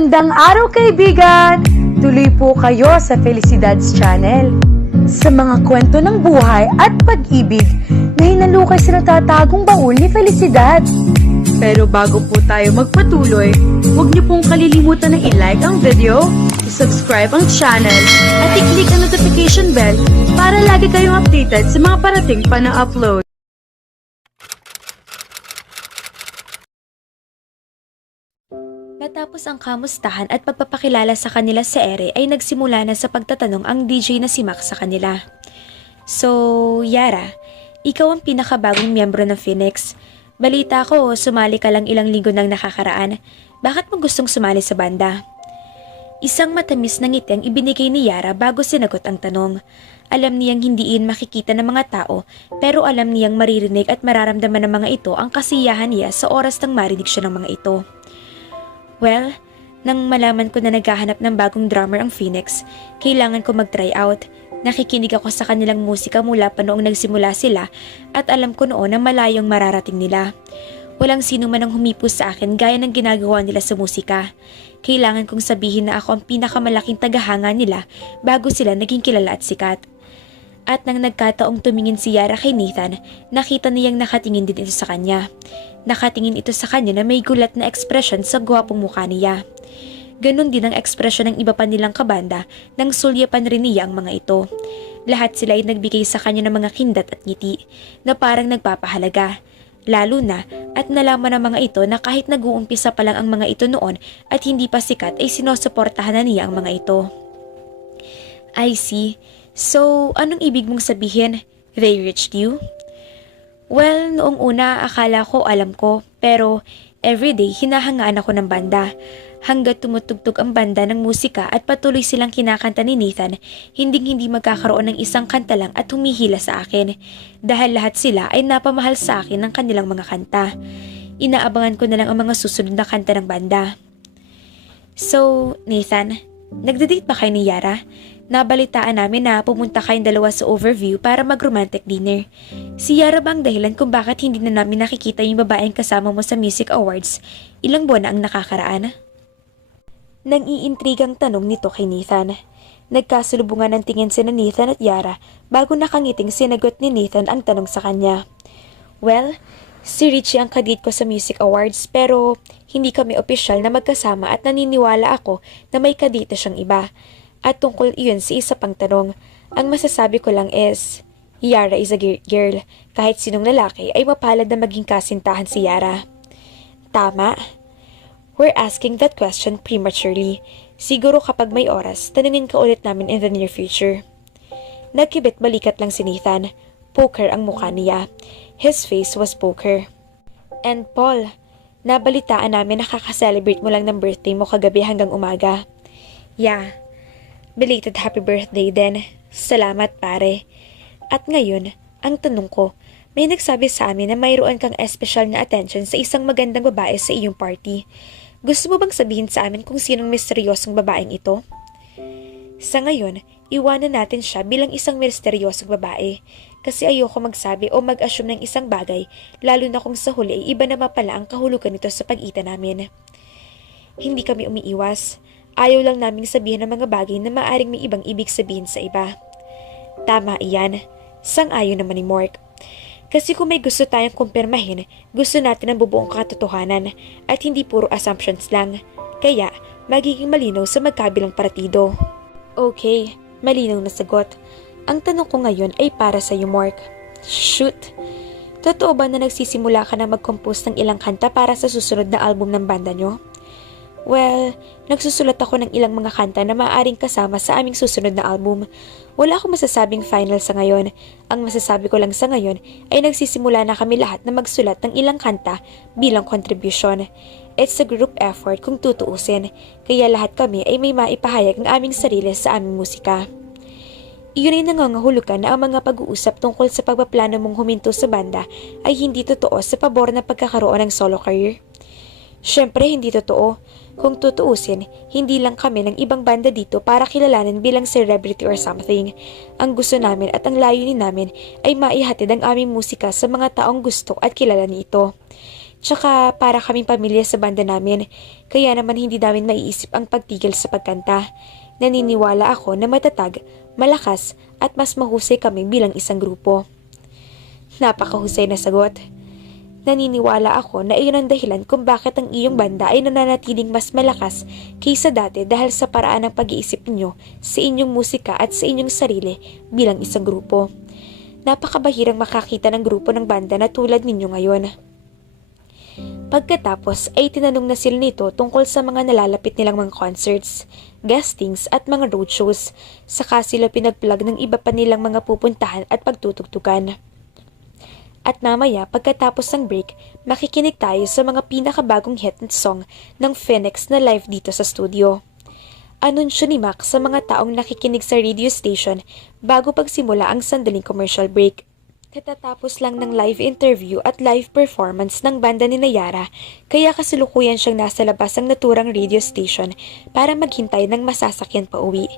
Magandang araw kaibigan! Tuloy po kayo sa Felicidad's Channel. Sa mga kwento ng buhay at pag-ibig na hinalukay sa natatagong baul ni Felicidad. Pero bago po tayo magpatuloy, huwag niyo pong kalilimutan na i-like ang video, i-subscribe ang channel, at i-click ang notification bell para lagi kayong updated sa mga parating pa na upload. Matapos ang kamustahan at pagpapakilala sa kanila sa ere ay nagsimula na sa pagtatanong ang DJ na si Max sa kanila. So, Yara, ikaw ang pinakabagong miyembro ng Phoenix. Balita ko, sumali ka lang ilang linggo nang nakakaraan. Bakit mo gustong sumali sa banda? Isang matamis na ngiti ang ibinigay ni Yara bago sinagot ang tanong. Alam niyang hindi iyon makikita ng mga tao, pero alam niyang maririnig at mararamdaman ng mga ito ang kasiyahan niya sa oras nang marinig siya ng mga ito. Well, nang malaman ko na naghahanap ng bagong drummer ang Phoenix, kailangan ko mag-try out. Nakikinig ako sa kanilang musika mula pa noong nagsimula sila at alam ko noon na malayong mararating nila. Walang sino man ang humipos sa akin gaya ng ginagawa nila sa musika. Kailangan kong sabihin na ako ang pinakamalaking tagahanga nila bago sila naging kilala at sikat. At nang nagkataong tumingin si Yara kay Nathan, nakita niyang nakatingin din ito sa kanya. Nakatingin ito sa kanya na may gulat na ekspresyon sa gwapong mukha niya. Ganon din ang ekspresyon ng iba pa nilang kabanda nang sulyapan rin niya ang mga ito. Lahat sila ay nagbigay sa kanya ng mga kindat at ngiti na parang nagpapahalaga. Lalo na at nalaman ng mga ito na kahit nag-uumpisa pa lang ang mga ito noon at hindi pa sikat ay sinusuportahan na niya ang mga ito. I see. So, anong ibig mong sabihin? They reached you? Well, noong una akala ko alam ko, pero everyday hinahangaan ako ng banda. Hanggat tumutugtog ang banda ng musika at patuloy silang kinakanta ni Nathan, hindi magkakaroon ng isang kanta lang at humihila sa akin. Dahil lahat sila ay napamahal sa akin ng kanilang mga kanta. Inaabangan ko na lang ang mga susunod na kanta ng banda. So, Nathan, nagdadate ba kayo ni Yara? Nabalitaan namin na pumunta kayong dalawa sa overview para mag-romantic dinner. Si Yara ba ang dahilan kung bakit hindi na namin nakikita yung babaeng kasama mo sa Music Awards? Ilang buwan na ang nakakaraan? Nang iintrigang tanong nito kay Nathan. Nagkasalubungan ng tingin sina Nathan at Yara bago nakangiting sinagot ni Nathan ang tanong sa kanya. Well, si Richie ang kadate ko sa Music Awards pero hindi kami opisyal na magkasama at naniniwala ako na may kadate siyang iba. At tungkol iyon sa isa pang tanong, ang masasabi ko lang is, Yara is a girl. Kahit sinong lalaki ay mapalad na maging kasintahan si Yara. Tama? We're asking that question prematurely. Siguro kapag may oras, tanungin ka ulit namin in the near future. Nagkibit balikat lang si Nathan. Poker ang mukha niya. His face was poker. And Paul, nabalitaan namin na kakaselebrate mo lang ng birthday mo kagabi hanggang umaga. Yeah. Belated happy birthday din. Salamat pare. At ngayon, ang tanong ko, may nagsabi sa amin na mayroon kang espesyal na attention sa isang magandang babae sa iyong party. Gusto mo bang sabihin sa amin kung sinong misteryosong babaeng ito? Sa ngayon, iwanan natin siya bilang isang misteryosong babae kasi ayoko magsabi o mag-assume ng isang bagay lalo na kung sa huli ay iba naman pala ang kahulugan nito sa pag-ita namin. Hindi kami umiiwas. Ayaw lang naming sabihin ng mga bagay na maaring may ibang ibig sabihin sa iba. Tama iyan. Sang-ayon naman ni Mark. Kasi kung may gusto tayong kumpirmahin, gusto natin ang bubuong katotohanan at hindi puro assumptions lang. Kaya, magiging malinaw sa magkabilang partido. Okay, malinaw na sagot. Ang tanong ko ngayon ay para sa iyo, Mark. Shoot! Totoo ba na nagsisimula ka na mag-compose ng ilang kanta para sa susunod na album ng banda nyo? Well, nagsusulat ako ng ilang mga kanta na maaaring kasama sa aming susunod na album. Wala akong masasabing final sa ngayon. Ang masasabi ko lang sa ngayon ay nagsisimula na kami lahat na magsulat ng ilang kanta bilang contribution. It's a group effort kung tutuusin, kaya lahat kami ay may maipahayag ng aming sarili sa aming musika. Iyon ay nangangahulugan na ang mga pag-uusap tungkol sa pagpaplano mong huminto sa banda ay hindi totoo sa pabor na pagkakaroon ng solo career. Siyempre hindi totoo. Kung tutuusin, hindi lang kami ng ibang banda dito para kilalanin bilang celebrity or something. Ang gusto namin at ang layunin namin ay maihatid ang aming musika sa mga taong gusto at kilala nito. Tsaka para kaming pamilya sa banda namin, kaya naman hindi namin maiisip ang pagtigil sa pagkanta. Naniniwala ako na matatag, malakas at mas mahusay kami bilang isang grupo. Napakahusay na sagot. Naniniwala ako na iyon ang dahilan kung bakit ang iyong banda ay nananatiling mas malakas kaysa dati dahil sa paraan ng pag-iisip ninyo sa inyong musika at sa inyong sarili bilang isang grupo. Napakabahirang makakita ng grupo ng banda na tulad ninyo ngayon. Pagkatapos ay tinanong na sila nito tungkol sa mga nalalapit nilang mga concerts, guestings at mga roadshows, saka sila pinagplug ng iba pa nilang mga pupuntahan at pagtutugtugan. At mamaya pagkatapos ng break, makikinig tayo sa mga pinakabagong hit song ng Phoenix na live dito sa studio. Anunsyo ni Mac sa mga taong nakikinig sa radio station bago pagsimula ang sandaling commercial break. Katatapos lang ng live interview at live performance ng banda ni Nayara, kaya kasalukuyan siyang nasa labas ng naturang radio station para maghintay ng masasakyan pa uwi.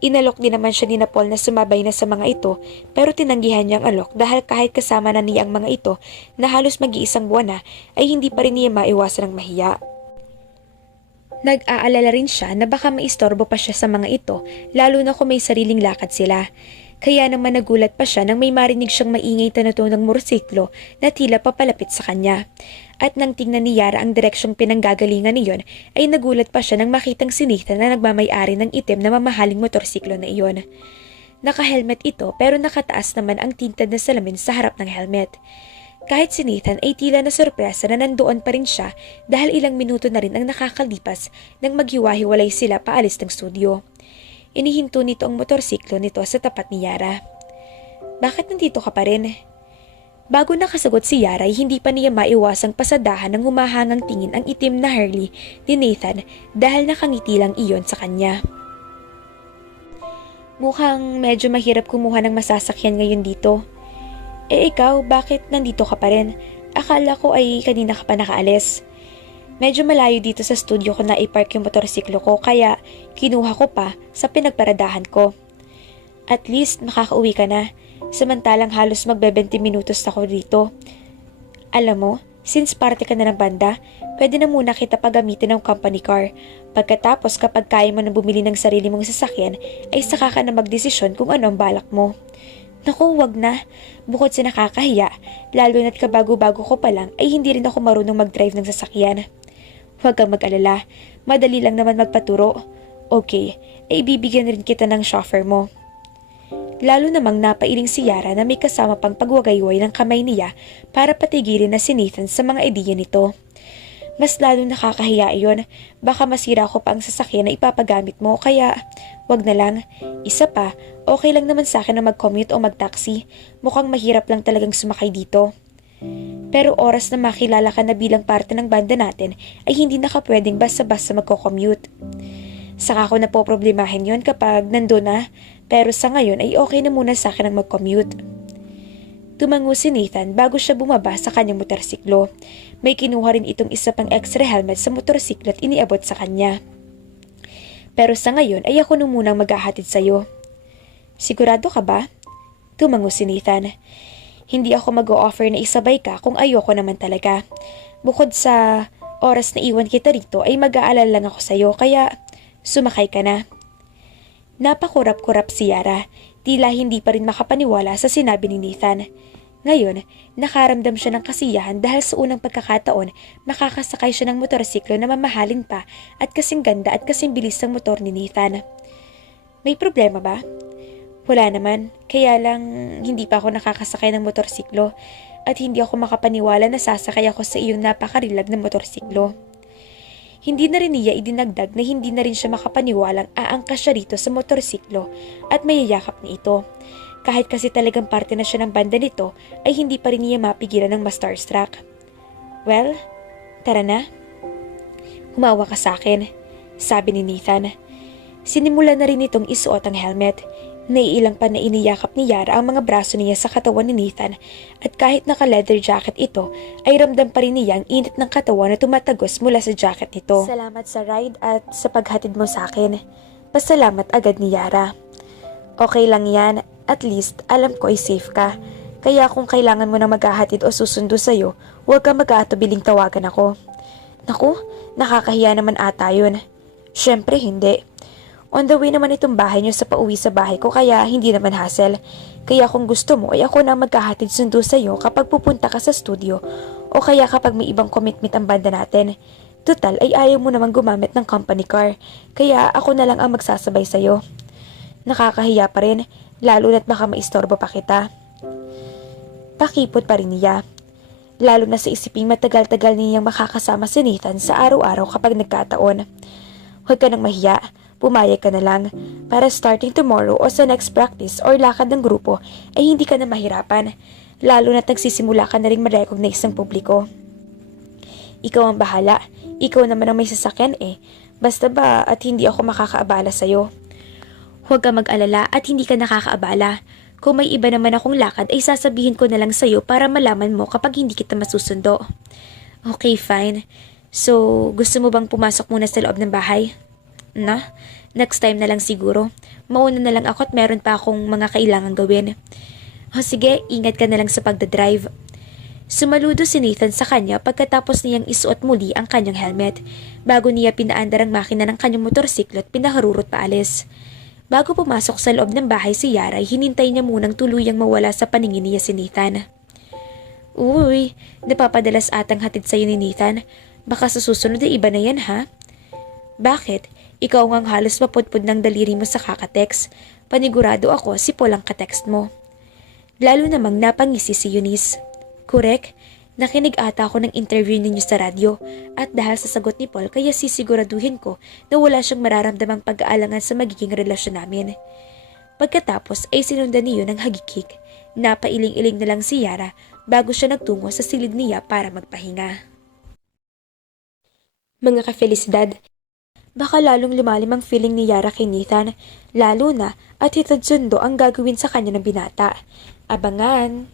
Inalok din naman siya ni Paul na sumabay na sa mga ito, pero tinanggihan niyang alok dahil kahit kasama na niya ang mga ito na halos mag-iisang buwan na, ay hindi pa rin niya maiwasan ng mahiya. Nag-aalala rin siya na baka maistorbo pa siya sa mga ito, lalo na kung may sariling lakad sila. Kaya naman nagulat pa siya nang may marinig siyang maingay tanutong ng motorsiklo na tila papalapit sa kanya. At nang tingnan ni Yara ang direksyong pinanggagalingan niyon, ay nagulat pa siya nang makitang si Nathan na nagmamay-ari ng itim na mamahaling motorsiklo na iyon. Naka-helmet ito pero nakataas naman ang tintad na salamin sa harap ng helmet. Kahit si Nathan ay tila na sorpresa na nandoon pa rin siya dahil ilang minuto na rin ang nakakalipas nang maghiwa-hiwalay sila paalis ng studio. Inihinto nito ang motorsiklo nito sa tapat ni Yara. Bakit nandito ka pa rin? Bago nakasagot si Yara ay hindi pa niya maiwasang pasadahan ng humahangang tingin ang itim na Harley ni Nathan dahil nakangiti lang iyon sa kanya. Mukhang medyo mahirap kumuha ng masasakyan ngayon dito. Ikaw, bakit nandito ka pa rin? Akala ko ay kanina ka pa nakaalis. Medyo malayo dito sa studio ko na ipark yung motorsiklo ko kaya kinuha ko pa sa pinagparadahan ko. At least makakauwi ka na, samantalang halos magbe-20 minutos ako dito. Alam mo, since parte ka na ng banda, pwede na muna kita pagamitin ng company car. Pagkatapos kapag kaya mo na bumili ng sarili mong sasakyan, ay saka ka na magdesisyon kung ano ang balak mo. Naku, wag na. Bukod sa nakakahiya, lalo na't kabago-bago ko pa lang ay hindi rin ako marunong mag-drive ng sasakyan. Huwag kang mag-alala, madali lang naman magpaturo. Okay, ay ibibigyan rin kita ng chauffeur mo. Lalo namang napailing si Yara na may kasama pang pagwagayway ng kamay niya para patigilin na si Nathan sa mga ideya nito. Mas lalong nakakahiya iyon, baka masira ko pa ang sasakyan na ipapagamit mo kaya wag na lang. Isa pa, okay lang naman sa akin na mag-commute o mag-taxi, mukhang mahirap lang talagang sumakay dito. Pero oras na makilala ka na bilang parte ng banda natin ay hindi na ka pwedeng basta-basta magko-commute. Saka ko na po problemahin yon kapag nandun na, pero sa ngayon ay okay na muna sa akin ang mag-commute. Tumango si Nathan bago siya bumaba sa kanyang motorsiklo. May kinuha rin itong isa pang extra helmet sa motorsiklo at iniabot sa kanya. Pero sa ngayon ay ako na munang maghahatid sa'yo. Sigurado ka ba? Tumango si Nathan. Hindi ako mag-o-offer na isabay ka kung ayoko naman talaga. Bukod sa oras na iwan kita rito ay mag-aalala lang ako sa'yo kaya sumakay ka na. Napakurap-kurap si Yara, tila hindi pa rin makapaniwala sa sinabi ni Nathan. Ngayon, nakaramdam siya ng kasiyahan dahil sa unang pagkakataon makakasakay siya ng motorsiklo na mamahalin pa at kasing ganda at kasing bilis ng motor ni Nathan. May problema ba? Wala naman, kaya lang hindi pa ako nakakasakay ng motorsiklo at hindi ako makapaniwala na sasakay ako sa iyong napakarilag na motorsiklo. Hindi na rin niya idinagdag na hindi na rin siya makapaniwalang aangkas siya rito sa motorsiklo at mayayakap na ito. Kahit kasi talagang parte na siya ng banda nito ay hindi pa rin niya mapigilan ng ma-starstruck. Well, tara na. Humawa ka sa akin, sabi ni Nathan. Sinimula na rin itong isuot ang helmet. Naiilang pa na iniyakap ni Yara ang mga braso niya sa katawan ni Nathan at kahit naka-leather jacket ito ay ramdam pa rin niya ang init ng katawan na tumatagos mula sa jacket nito. Salamat sa ride at sa paghatid mo sa akin. Pasalamat agad ni Yara. Okay lang yan, at least alam ko ay safe ka. Kaya kung kailangan mo na maghahatid o susundo sa'yo, huwag ka mag-aatubiling tawagan ako. Naku, nakakahiya naman ata yun. Syempre hindi. On the way naman itong bahay niyo sa pauwi sa bahay ko kaya hindi naman hassle. Kaya kung gusto mo ay ako na maghahatid sundo sa'yo kapag pupunta ka sa studio o kaya kapag may ibang commitment ang banda natin. Total ay ayaw mo naman gumamit ng company car, kaya ako na lang ang magsasabay sa'yo. Nakakahiya pa rin, lalo na't baka maistorbo pa kita. Pakipot pa rin niya. Lalo na sa isiping matagal-tagal niyang makakasama si Nathan sa araw-araw kapag nagkataon. Huwag ka nang mahiya, pumayag ka na lang. Para starting tomorrow o sa next practice or lakad ng grupo ay hindi ka na mahirapan. Lalo na't nagsisimula ka na rin ma-recognize ng publiko. Ikaw ang bahala, ikaw naman ang may sasakyan eh. Basta ba at hindi ako makakaabala sa'yo. Huwag ka mag-alala at hindi ka nakakaabala. Kung may iba naman akong lakad ay sasabihin ko na lang sa'yo para malaman mo kapag hindi kita masusundo. Okay, fine. So, gusto mo bang pumasok muna sa loob ng bahay? Na? Next time na lang siguro. Mauna na lang ako at meron pa akong mga kailangan gawin. O sige, ingat ka na lang sa pagdadrive. Sumaludo si Nathan sa kanya pagkatapos niyang isuot muli ang kanyang helmet. Bago niya pinaandar ang makina ng kanyang motorsiklo at pinaharurot paalis. Bago pumasok sa loob ng bahay si Yara, hinintay niya munang tuluyang mawala sa paningin niya si Nathan. Uy, napapadalas atang hatid sa'yo ni Nathan. Baka sa susunod ay iba na yan ha? Bakit? Ikaw ngang halos mapudpud ng daliri mo sa kakatext. Panigurado ako si Paul ang katext mo. Lalo namang napangisi si Eunice. Correct? Nakinig ata ako ng interview ninyo sa radyo at dahil sa sagot ni Paul kaya sisiguraduhin ko na wala siyang mararamdamang pag-aalangan sa magiging relasyon namin. Pagkatapos ay sinundan niyo ng hagikik. Napailing-iling na lang si Yara bago siya nagtungo sa silid niya para magpahinga. Mga ka-felicidad, baka lalong lumalim ang feeling ni Yara kay Nathan, lalo na at hitad sundo ang gagawin sa kanya ng binata. Abangan!